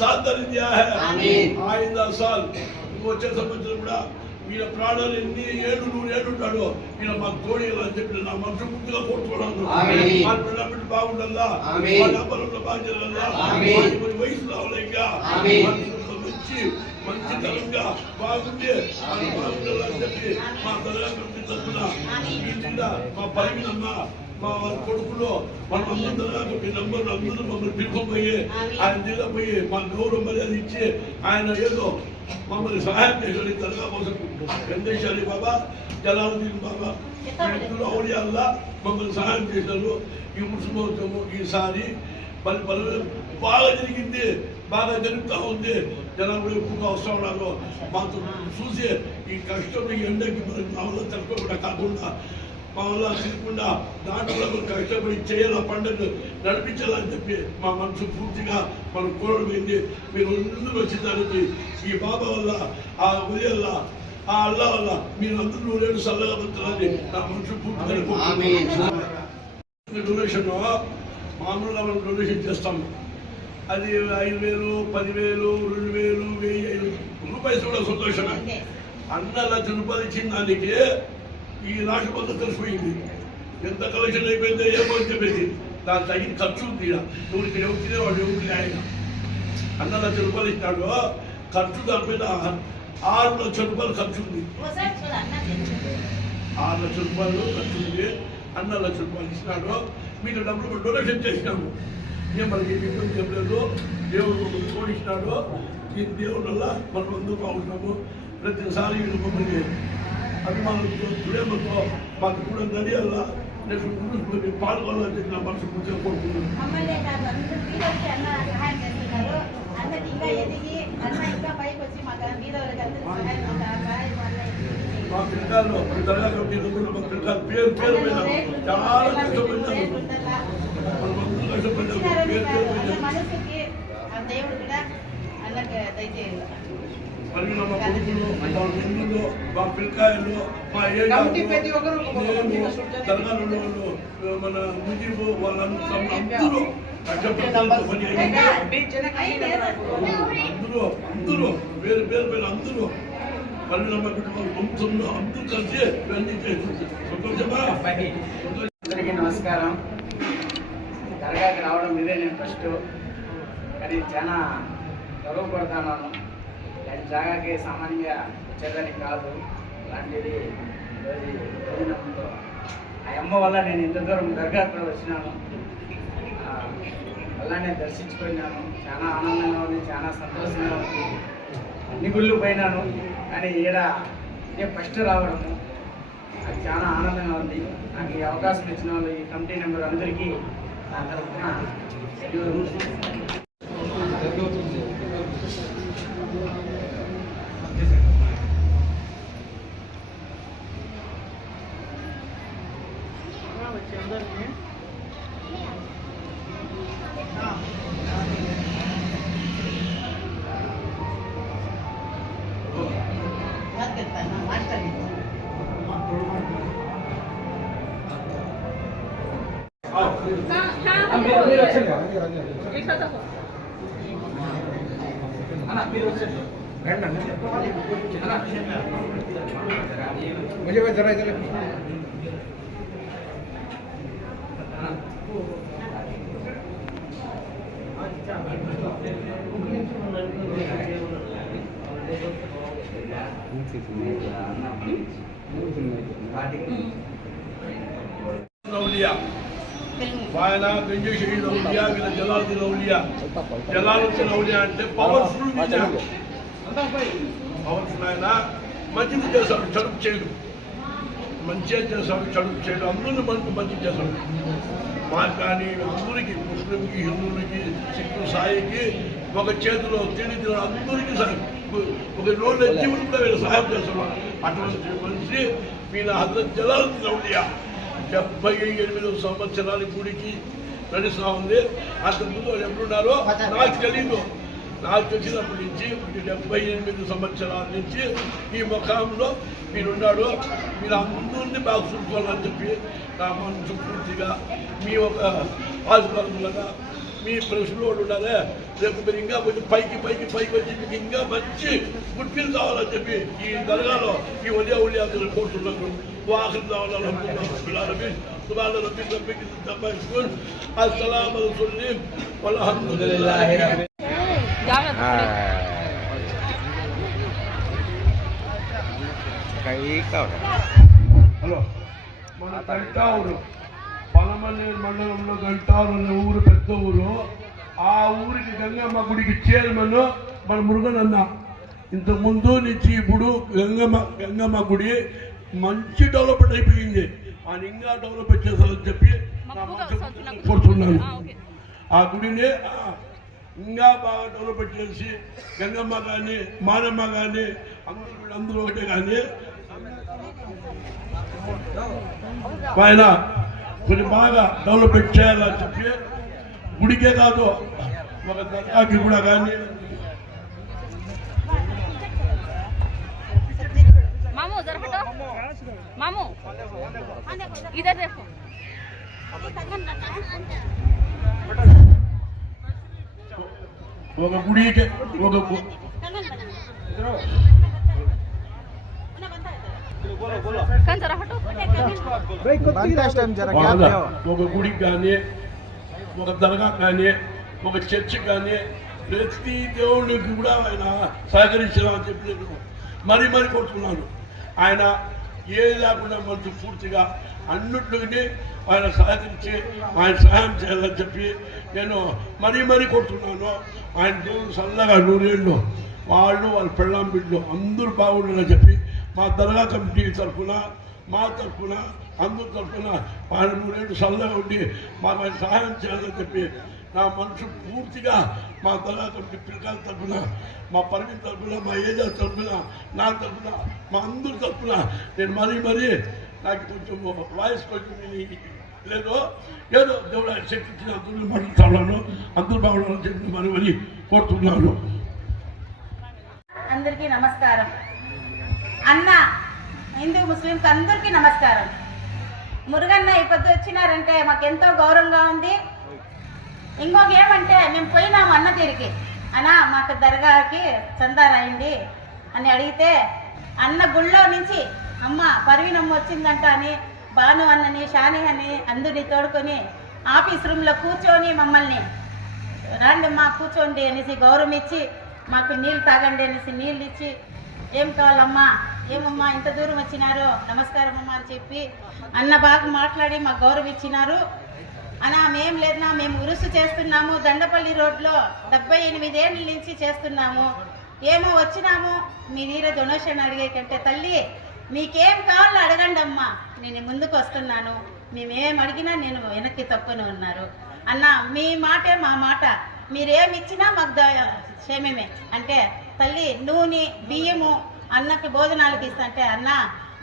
साथ दिया है। आइंदा साल వచ్చే సంవత్సరం కూడా వీళ్ళ ప్రాణాలు ఎన్ని ఏడు నూరు ఏడు ఉంటాడో వీళ్ళ మాకు తోడేయాలని చెప్పి నా మనసు పూర్తిగా కోరుతున్నాను. వాళ్ళ పిల్లలు బాగుండాలా, వాళ్ళ వ్యాపారంలో బాగా జరగాలా, కొన్ని వయసు రావాలి, ఇంకా మంచి తరంగా బాగుంటే బాగుండాలని చెప్పి మా తల్లి తరఫున మా పరిమినమ్మ మా కొడుకులో మనం అందరూ మీ నంబర్లు అందరూ మమ్మల్ని పిలుపుపోయి ఆయన తీసుకుపోయి మా గౌరవ మర్యాద ఇచ్చి ఆయన ఏదో మమ్మల్ని సహాయం చేశాడు. తరగా కోసం వెంకటేశ్వరి బాబా, జలాలుద్దీన్ బాబా వ్యక్తులు ఔడియాల్లా మమ్మల్ని సహాయం చేశారు. ఈ ముస్లిమోత్సవం ఈసారి బాగా జరిగింది, బాగా జరుగుతూ ఉంది. జనాలు ఎక్కువగా వస్తూ ఉన్నారు. మాతో చూసి ఈ కష్టం ఈ ఎండకి మనకి మా వల్ల తక్కువ కాకుండా మా వల్ల తిరగకుండా దాంట్లో కష్టపడి చేయాల పండుగ నడిపించాలని చెప్పి మా మనసు పూర్తిగా మనం కోరడమైంది. మీరు అందరూ వచ్చిందానికి ఈ బాబా వల్ల ఆ ఉదయం వల్ల ఆ అల్లా వల్ల మీరు అందరూ నూరేళ్ళు చల్లగా పడుతున్నారని నా మనసు పూర్తిగా డొనేషన్ మామూలుగా మనం డొనేషన్ చేస్తాము. అది 5,000, 10,000, 2,000, 1,000 రూపాయలు కూడా సంతోషమే. అన్న ₹1,00,000 ఇచ్చిన దానికి ఈ రాష్ట్రమంతా తెలిసిపోయింది. ఎంత కలెక్షన్ అయిపోయిందో ఏమో అని చెప్పేసి దాని తగిన ఖర్చు ఉంది. నువ్వు ఇక్కడ ఎవరు తినేవాడు ఎవరికి ఆయన అన్న ₹1,00,000 ఇచ్చినాడు. ఖర్చు దానిపైన ₹6,00,000 ఖర్చు ఉంది. ₹6,00,000 ఖర్చు ఉంది. అన్న ₹1,00,000 ఇచ్చినాడు. మీకు డబ్బులు డొనేషన్ చేసినాము. మేము మనకి ఇబ్బంది చెప్పలేదు. దేవుడు మమ్మల్ని తోడిచ్చినాడు. ఈ దేవుడు వల్ల మనం అందరూ బాగుంటాము. ప్రతిసారి మమ్మల్ని అభిమానులతో ప్రేమతో మాకు కూడా నడియాలా నెక్స్ట్ పాల్గొనాలని చెప్పి నా మనసు పూర్తిగా కోరుకున్నాను. మా పిల్లకాయలు దర్గా కమిటీ మా పిల్లకాయలు పేరు పేరు పైన చాలా కష్టపడ్డారు. మనమందరూ కష్టపడ్డాము. పేరు పేరు మరియు మా కొడుకులు మా మిల్లులు మా పిల్లకాయలు మా దర్గాలు మన ముజీబు వాళ్ళందరూ అందరూ పేరు పేరు పైన అందరూ మళ్ళీ నమ్మ కుటుంబంలో అందరూ కలిసి ఇవన్నీ సంతోషమా. అందరికీ నమస్కారం. దర్గాకి రావడం ఇదే నేను ఫస్ట్, కానీ చాలా గర్వపడతాను. ఇలాంటి జాగాకి సామాన్యంగా వచ్చేదని కాదు. అలాంటిది భోజనంలో ఆ అమ్మ వల్ల నేను ఇంత దూరం దర్గా కూడా వచ్చినాను. అలానే దర్శించుకున్నాను. చాలా ఆనందంగా ఉంది, చాలా సంతోషంగా ఉంది. అన్ని గుళ్ళు పోయినాను, కానీ ఈడ ఇదే ఫస్ట్ రావడము నాకు చాలా ఆనందంగా ఉంది. నాకు ఈ అవకాశం ఇచ్చిన వాళ్ళు ఈ కమిటీ మెంబర్ అందరికీ నా తరఫున मुझे बस जरा इधर वायना गंजेश्वरी लौलिया వీళ్ళ జలాలుద్దీన్ లౌలియా. జలాలుద్దీన్ లౌలియా అంటే పవర్ఫుల్ పవర్ఫుల్. ఆయన మంచిది చేశాడు, చదువు చేయడు. మంచిగా చేశాడు, చదువు చేయడు. అందరూ మనకు మంచి చేశాడు. మాకు కానీ అందరికీ ముస్లింకి, హిందువులకి, సిక్కు సాయికి ఒక చేతిలో తిండి అందరికీ ఒక రోజు జీవులు కూడా వీళ్ళు సహాయం చేస్తున్నారు. అటువంటి మనిషి వీళ్ళ హజరత్ జలాలుద్దీన్ లౌలియా 78 సంవత్సరాల గుడికి నడుస్తూ ఉంది. అంతకుముందు ఎప్పుడున్నారో నాకు తెలీదు. నాకు తెలిసినప్పటి నుంచి 78 సంవత్సరాల నుంచి ఈ ముఖంలో మీరున్నాడు. మీరు అందరినీ బాగా చూసుకోవాలని చెప్పి నా మనసు పూర్తిగా మీ ఒక ఆశీర్వాదములుగా మీ ప్రశ్నలు ఉండాలి. రేపు మీరు ఇంకా కొంచెం పైకి వచ్చి మీకు ఇంకా మంచి గుర్తింపు కావాలని చెప్పి ఈ దర్గాలో ఈ ఉలియాతులు కోరుతున్నాను. వాహనం కావాలని سبحان ربك رب العزة عما يصفون السلام على المرسلين والحمد لله. హలో, మన గంటావురు పలమనేరు మండలంలో గంటావురు అనే ఊరు పెద్ద ఊరు. ఆ ఊరికి గంగమ్మ గుడికి చైర్మన్ మన మురుగనన్న. ఇంతకుముందు నుంచి ఇప్పుడు గంగమ్మ గుడి మంచి డెవలప్మెంట్ అయిపోయింది. ఆయన ఇంకా డెవలప్మెంట్ చేస్తారని చెప్పి కోరుతున్నాను. ఆ గుడిని ఇంకా బాగా డెవలప్మెంట్ చేసి గంగమ్మ కానీ మానమ్మ కానీ అందరూ ఒకటే కానీ ఆయన కొంచెం బాగా డెవలప్మెంట్ చేయాలని చెప్పి గుడికే కాదు ఒక దర్గాకి కూడా కానీ मामू जरा हटो मामू इधर देखो ఒక గుడికి ఒక कौन जरा हटो ఒక గుడికి కానీ ఒక దర్గా కానీ ఒక చర్చి కానీ ప్రతి దేవుడికి కూడా ఆయన సహకరించాలని చెప్పి నేను మరీ కోరుతున్నాను. ఆయన ఏది లేకుండా మనకు పూర్తిగా అన్నింటినీ ఆయన సహకరించి ఆయన సహాయం చేయాలని చెప్పి నేను మరీ కోరుతున్నాను. ఆయన దేవుడు చల్లగా నూరేళ్ళు వాళ్ళు వాళ్ళ పెళ్ళాం బిడ్డలు అందరూ బాగుండాలని చెప్పి మా దర్గా కమిటీ తరఫున మా తరఫున అందరి తరఫున ఆయన నూరేళ్ళు చల్లగా ఉండి మాకు ఆయన సహాయం చేయాలని చెప్పి నా మనసు పూర్తిగా మా దర్గా కమిటీ పిల్లకాయల తరఫున మా పరిమితి తరఫున మా ఏజా తరఫున నా తరఫున మా అందరి తరఫున నేను మరీ నాకు కొంచెం వాయిస్ కొంచెం లేదో ఏదో దేవుడు ఆయన శక్తి ఇచ్చిన అందరూ మాట్లాడుతున్నాను. అందరూ బాగుండాలని చెప్పి మరీ కోరుతున్నాను. అందరికీ నమస్కారం. అన్న హిందూ ముస్లింస్ అందరికీ నమస్కారం. మురుగన్న ఈ పొద్దు వచ్చినారంటే మాకెంతో గౌరవంగా ఉంది. ఇంకొక ఏమంటే మేము పోయినాము అన్న తీరికి అన్న మాకు దర్గాకి చందా రాయండి అని అడిగితే అన్న గుళ్ళో నుంచి అమ్మ పర్వీనమ్మ వచ్చిందంట అని భాను అన్నని షాని అని అందరినీ తోడుకొని ఆఫీస్ రూమ్లో కూర్చొని మమ్మల్ని రండి మా కూర్చోండి అనేసి గౌరవం ఇచ్చి మాకు నీళ్ళు తాగండి అనేసి నీళ్ళు ఇచ్చి ఏం కావాలమ్మా ఏమమ్మా ఇంత దూరం వచ్చినారో నమస్కారం అమ్మా అని చెప్పి అన్న బాగా మాట్లాడి మాకు గౌరవం ఇచ్చినారు. అన్నా మేం లేదన్నా మేము ఉరుసు చేస్తున్నాము దండపల్లి రోడ్లో 78 ఏళ్ళ నుంచి చేస్తున్నాము. ఏమో వచ్చినాము మీ నీరే డొనేషన్ అడిగే కంటే తల్లి మీకేం కావాలో అడగండి అమ్మా నేను ముందుకు వస్తున్నాను. మేమేం అడిగినా నేను వెనక్కి తప్పని ఉన్నారు. అన్న మీ మాటే మా మాట మీరేమి ఇచ్చినా మాకు క్షేమమే అంటే తల్లి నూనె బియ్యము అన్నకి భోజనాలకి ఇస్తా అంటే అన్న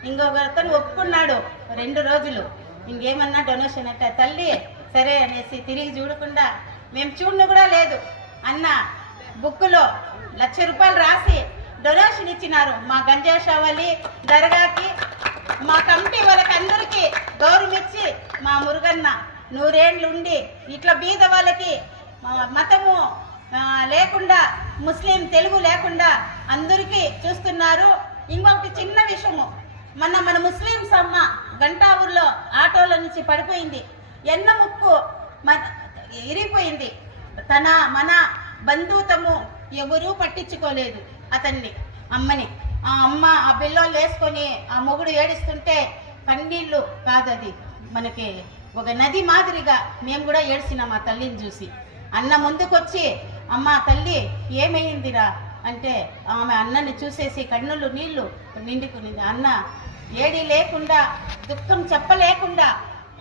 ఇంకొక అతను ఒప్పుకున్నాడు 2 రోజులు ఇంకేమన్నా డొనేషన్ అంటే తల్లి సరే అనేసి తిరిగి చూడకుండా మేము చూడను కూడా లేదు. అన్న బుక్కులో 1,00,000 రూపాయలు రాసి డొనేషన్ ఇచ్చినారు మా గంజా షావలి దర్గాకి. మా కమిటీ వాళ్ళకి అందరికీ గౌరవం ఇచ్చి మా మురుగన్న 100 ఏళ్ళు ఉండి ఇట్లా బీద వాళ్ళకి మతము లేకుండా ముస్లిం తెలుగు లేకుండా అందరికీ చూస్తున్నారు. ఇంకొకటి చిన్న విషయము మన ముస్లింస్ అమ్మ గంటావూరులో ఆటోల నుంచి పడిపోయింది. ఎన్న ముక్కు ఇరిగిపోయింది. మన బంధుత్వము ఎవరూ పట్టించుకోలేదు అతన్ని అమ్మని. ఆ అమ్మ ఆ బిల్లోలు వేసుకొని ఆ మొగుడు ఏడుస్తుంటే కన్నీళ్ళు కాదు అది మనకి ఒక నది మాదిరిగా మేము కూడా ఏడ్చినాం ఆ తల్లిని చూసి. అన్న ముందుకొచ్చి అమ్మ తల్లి ఏమైందిరా అంటే ఆమె అన్నని చూసేసి కన్నులు నీళ్లు నిండుకునింది. అన్న ఏడి లేకుండా దుఃఖం చెప్పలేకుండా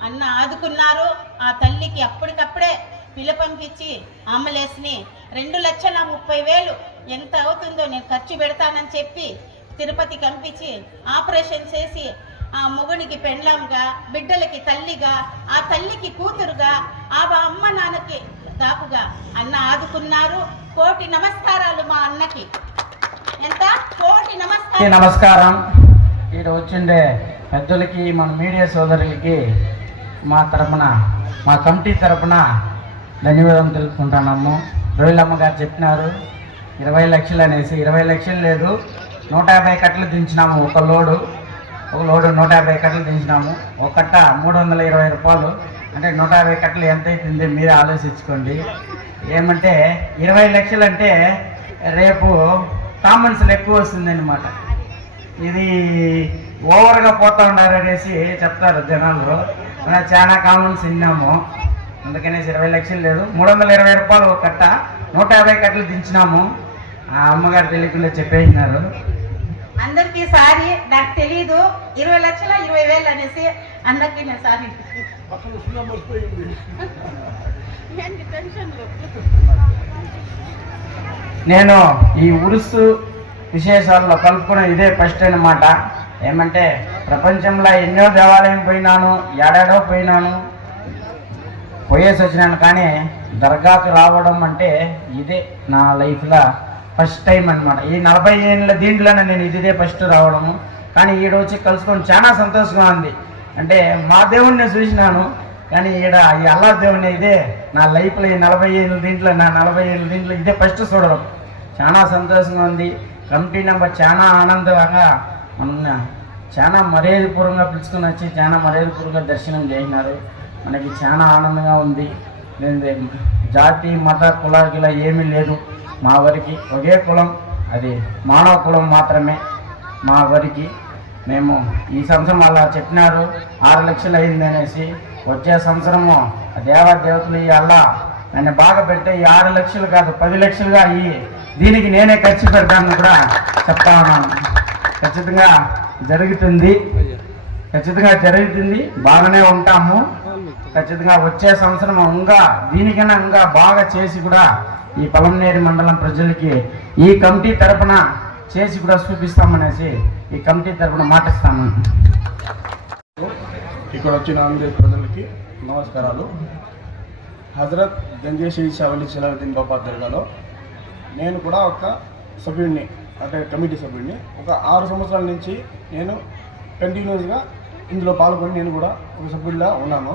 అన్న ఆదుకున్నారు. ఆ తల్లికి అప్పటికప్పుడే పిలుపంపించి అంబులెన్స్ని 2,30,000 ఎంత అవుతుందో నేను ఖర్చు పెడతానని చెప్పి తిరుపతికి పంపించి ఆపరేషన్ చేసి ఆ మొగునికి పెండ్లంగా బిడ్డలకి తల్లిగా ఆ తల్లికి కూతురుగా ఆ అమ్మ నాన్నకి దాపుగా అన్న ఆదుకున్నారు. కోటి నమస్కారాలు మా అన్నకి. ఎంత కోటి నమస్కారం. ఇక్కడ వచ్చిండే పెద్దలకి మన మీడియా సోదరులకి మా తరపున మా కమిటీ తరపున ధన్యవాదాలు తెలుపుకుంటున్నాము. రోహిలమ్మ గారు చెప్పినారు 20 లక్షలు అనేసి. 20 లక్షలు లేదు, 150 కట్టలు దించినాము. ఒక లోడు 150 కట్టలు దించినాము. ఒక కట్ట 320 రూపాయలు. అంటే 150 కట్టలు ఎంత అవుతుంది మీరే ఆలోచించుకోండి. ఏమంటే 20 లక్షలు అంటే రేపు కామన్స్లు ఎక్కువ వస్తుందన్నమాట. ఇది ఓవర్గా పోతూ ఉండారు అనేసి చెప్తారు జనాలు. మనం చాలా కామన్స్ విన్నాము. అందుకనేసి 20 లక్షలు లేదు, 320 రూపాయలు ఒక కట్ట, 150 కట్టలు దించినాము. ఆ అమ్మగారు తెలియకుండా చెప్పేసినారు. అందరికీ సారీ, నాకు తెలీదు 20 లక్షల 20,000 అనేసి అందరికీ నేను సారీ. నేను ఈ ఉరుసు విశేషాల్లో కలుపుకున్న ఇదే ఫస్ట్ అన్నమాట. ఏమంటే ప్రపంచంలో ఎన్నో దేవాలయం పోయినాను, ఏడాడో పోయినాను, పోయేసి వచ్చినాను. కానీ దర్గాకు రావడం అంటే ఇదే నా లైఫ్లో ఫస్ట్ టైం అనమాట. ఈ 40 ఏళ్ళ దీంట్లోనే నేను ఇదే ఫస్ట్ రావడము. కానీ ఈడ వచ్చి కలుసుకొని చాలా సంతోషంగా ఉంది. అంటే మా దేవుణ్ణి చూసినాను, కానీ ఈడ ఈ అల్లా దేవుణ్ణి ఇదే నా లైఫ్లో ఈ 40 ఏళ్ళ దీంట్లో ఇదే ఫస్ట్ చూడడం. చాలా సంతోషంగా ఉంది. కమిటీ నెంబర్ చాలా ఆనందంగా చాలా మర్యాదపూర్వకంగా పిలుచుకొని వచ్చి చాలా మర్యాదపూర్వకంగా దర్శనం చేసినారు. మనకి చాలా ఆనందంగా ఉంది. జాతి మత కులాల ఏమీ లేదు. మా వరకు ఒకే కులం, అది మానవ కులం మాత్రమే. మా వరకు మేము ఈ సంవత్సరం అలా చెప్పినారు 6 లక్షలు అయింది అనేసి. వచ్చే సంవత్సరము దేవతలు ఈ అల్లా నన్ను బాగా పెడితే ఈ 6 లక్షలు కాదు 10 లక్షలుగా అయ్యి దీనికి నేనే ఖర్చు పెడతానని కూడా చెప్తా ఉన్నాను. ఖచ్చితంగా జరుగుతుంది, బాగానే ఉంటాము. ఖచ్చితంగా వచ్చే సంవత్సరం దీనికన్నా ఇంకా బాగా చేసి కూడా ఈ పొలంనేరు మండలం ప్రజలకి ఈ కమిటీ తరపున చేసి కూడా చూపిస్తామనేసి ఈ కమిటీ తరపున మాటిస్తాము. ఇక్కడ వచ్చిన ఆంధ్ర ప్రజలకి నమస్కారాలు. హజరత్ గంజే షరీఫ్ వలి జలాలుద్దీన్ బాబా దర్గాలో నేను కూడా ఒక సభ్యుడిని, అంటే కమిటీ సభ్యుడిని. ఒక 6 సంవత్సరాల నుంచి నేను కంటిన్యూస్గా ఇందులో పాల్గొని నేను కూడా ఒక సభ్యుడిలా ఉన్నాను.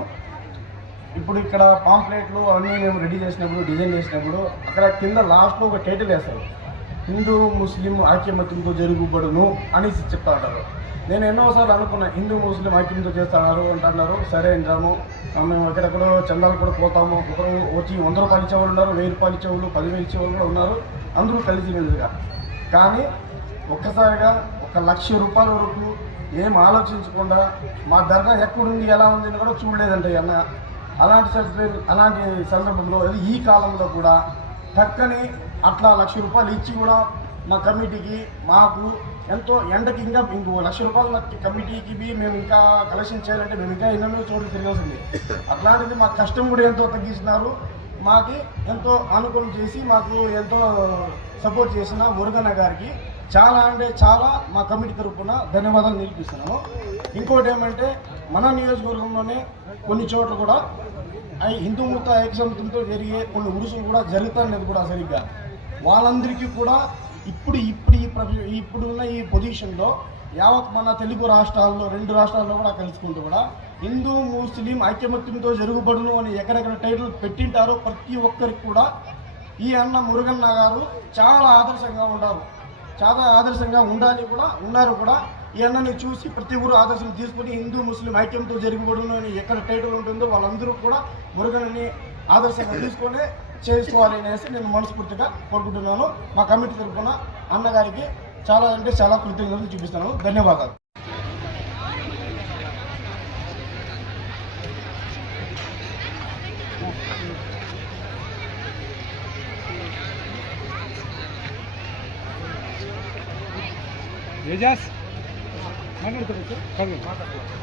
ఇప్పుడు ఇక్కడ పాంప్లెట్లు అన్నీ మేము రెడీ చేసినప్పుడు, డిజైన్ చేసినప్పుడు అక్కడ కింద లాస్ట్లో ఒక టైటిల్ వేస్తారు, హిందూ ముస్లిం ఐక్యమత్యంతో జరుగుబడును అనేసి చెప్తా ఉంటారు. నేను ఎన్నోసార్లు అనుకున్నా హిందూ ముస్లిం ఐక్యంతో చేస్తున్నారు అంటున్నారు. సరే అంటాము, మేము ఎక్కడెక్కడో చందాలు కూడా పోతాము. ఒకరు వచ్చి 100 రూపాయలు ఇచ్చేవాళ్ళు ఉన్నారు, 1000 రూపాయలు ఇచ్చేవాళ్ళు, 10,000 ఇచ్చేవాళ్ళు కూడా ఉన్నారు. అందరూ కలిసిమెలిసిగా. కానీ ఒక్కసారిగా 1,00,000 రూపాయల వరకు ఏం ఆలోచించకుండా మా దర్గా ఎక్కడుంది, ఎలా ఉంది అని కూడా చూడలేదంటే అన్న. అలాంటి సందర్భంలో ఈ కాలంలో కూడా చక్కని అట్లా 1,00,000 రూపాయలు ఇచ్చి కూడా మా కమిటీకి మాకు ఎంతో ఎండకి ఇంకా ఇంకో 1,00,000 రూపాయలు కమిటీకి మేము ఇంకా కలెక్షన్ చేయాలంటే మేము ఇంకా ఎన్నో చోటు తిరగాల్సింది. అట్లాంటిది మా కష్టం కూడా ఎంతో తగ్గిస్తున్నారు. మాకు ఎంతో అనుకూలం చేసి మాకు ఎంతో సపోర్ట్ చేసిన మురుగన్న గారికి చాలా అంటే చాలా మా కమిటీ తరఫున ధన్యవాదాలు నిలిపిస్తున్నాము. ఇంకోటి ఏమంటే మన నియోజకవర్గంలోనే కొన్ని చోట్ల కూడా హిందూ మత ఐక్యమత్యంతో జరిగే కొన్ని ఉరుసులు కూడా జరుగుతాయనేది కూడా సరిగ్గా వాళ్ళందరికీ కూడా ఇప్పుడున్న ఈ పొజిషన్లో యావత్ మన తెలుగు రాష్ట్రాల్లో 2 రాష్ట్రాల్లో కూడా కలుసుకుంటూ కూడా హిందూ ముస్లిం ఐక్యమత్యంతో జరుగుబడును అని ఎక్కడెక్కడ టైటిల్ పెట్టింటారో ప్రతి ఒక్కరికి కూడా ఈ అన్న మురుగన్న గారు చాలా ఆదర్శంగా ఉంటారు. చాలా ఆదర్శంగా ఉన్నారు కూడా. ఈ అన్నని చూసి ప్రతి ఊరు ఆదర్శం తీసుకుని హిందూ ముస్లిం ఐక్యంతో జరుగుబడును అని ఎక్కడ టైటిల్ ఉంటుందో వాళ్ళందరూ కూడా మురుగన్ని ఆదర్శంగా తీసుకొని చేసుకోవాలి అనేసి నేను మనస్ఫూర్తిగా కోరుకుంటున్నాను. మా కమిటీ తరఫున అన్నగారికి చాలా అంటే చాలా కృతజ్ఞతలు చూపిస్తున్నాను. ధన్యవాదాలు. మాట్లాడుకోవచ్చు.